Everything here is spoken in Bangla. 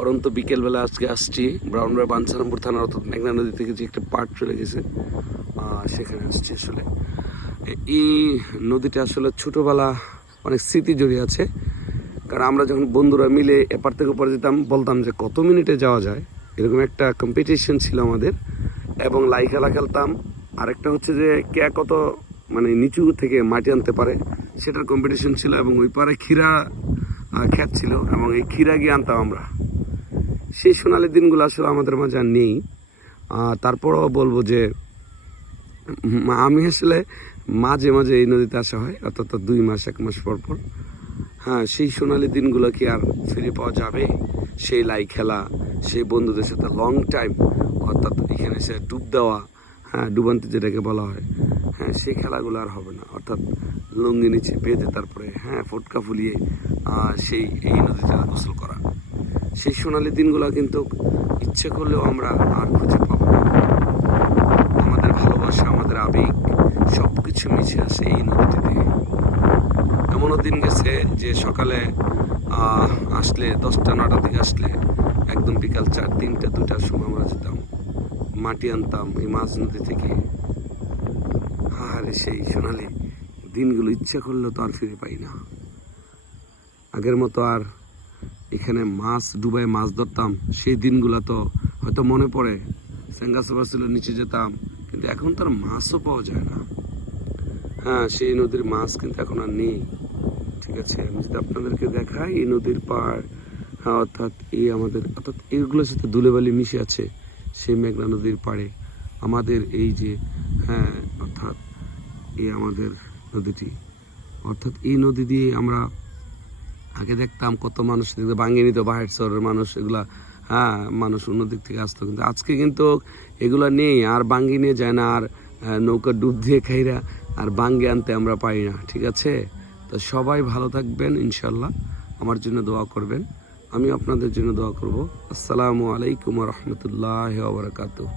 পরন্ত বিকেলবেলা আজকে আসছি ব্রাউনবাড়ি বাঞ্ছারামপুর থানার অর্থাৎ মেঘনা নদী থেকে যে একটা পার্ট চলে গেছে সেখানে আসছি। আসলে এই নদীটা আসলে ছোটোবেলা অনেক স্মৃতি জড়িয়ে আছে, কারণ আমরা যখন বন্ধুরা মিলে এপার থেকে ওপার যেতাম বলতাম যে কত মিনিটে যাওয়া যায়, এরকম একটা কম্পিটিশন ছিল আমাদের। এবং লাই খেলা খেলতাম, আরেকটা হচ্ছে যে কে কত মানে নিচু থেকে মাটি আনতে পারে সেটার কম্পিটিশন ছিল। এবং ওই পারে ক্ষীরা ক্ষেত ছিল এবং এই ক্ষীরা গিয়ে আনতাম আমরা। সেই সোনালি দিনগুলো আসলে আমাদের মাঝে আর নেই। তারপরেও বলবো যে আমি আসলে মাঝে মাঝে এই নদীতে আসা হয়, অর্থাৎ 2 মাস 1 মাস পর পর। হ্যাঁ, সেই সোনালি দিনগুলো কি আর ফিরে পাওয়া যাবে? সেই লাই খেলা, সেই বন্ধুদের সাথে লং টাইম, অর্থাৎ এখানে এসে ডুব দেওয়া, হ্যাঁ ডুবান্তি যেটাকে বলা হয়, হ্যাঁ সেই খেলাগুলো আর হবে না। অর্থাৎ লুঙ্গি নিচে বেঁধে তারপরে হ্যাঁ ফটকা ফুলিয়ে সেই এই নদীতে গোসল করা, সেই সোনালি দিনগুলো কিন্তু ইচ্ছে করলেও আমরা আর খুঁজে পাবো না। আমাদের ভালোবাসা, আমাদের আবেগ সব কিছু মিশে আসে এই নদীটিতে। এমনও দিন গেছে যে সকালে আসলে 10টা 9টার দিকে আসলে একদম বিকাল 4, 3টে 2টার সময় আমরা যেতাম, মাটি আনতাম এই মাঝ নদী থেকে। আরে সেই সোনালি দিনগুলো ইচ্ছা করলেও তো আর ফিরে পাই না। আগের মতো আর এখানে মাছ ডুবাই মাছ ধরতাম সেই দিনগুলো তো হয়তো মনে পড়ে। স্যাঙ্গাসোবা ছিল, নিচে যেতাম, কিন্তু এখন তো আর মাছও পাওয়া যায় না। হ্যাঁ, সেই নদীর মাছ কিন্তু এখন আর নেই। ঠিক আছে, আমি যদি আপনাদেরকে দেখাই এই নদীর পাড়, হ্যাঁ অর্থাৎ এইগুলোর সাথে ধুলোবালি মিশে আছে সেই মেঘনা নদীর পাড়ে আমাদের এই যে হ্যাঁ অর্থাৎ এই আমাদের নদীটি। অর্থাৎ এই নদী দিয়ে আমরা আগে দেখতাম কত মানুষ ভাঙিয়ে নিত, বাহির শহরের মানুষ এগুলা, হ্যাঁ মানুষ অন্য দিক থেকে আসতো, কিন্তু আজকে কিন্তু এগুলা নেই, আর বাঙ্গি নিয়ে যায় না, আর নৌকা ডুব দিয়ে খাইরা আর বাঙ্গি আনতে আমরা পারি না। ঠিক আছে, তো সবাই ভালো থাকবেন, ইনশাল্লাহ আমার জন্য দোয়া করবেন, আমি আপনাদের জন্য দোয়া করব। আসসালামু আলাইকুম ওয়া রাহমাতুল্লাহি ওয়া বারাকাতুহু।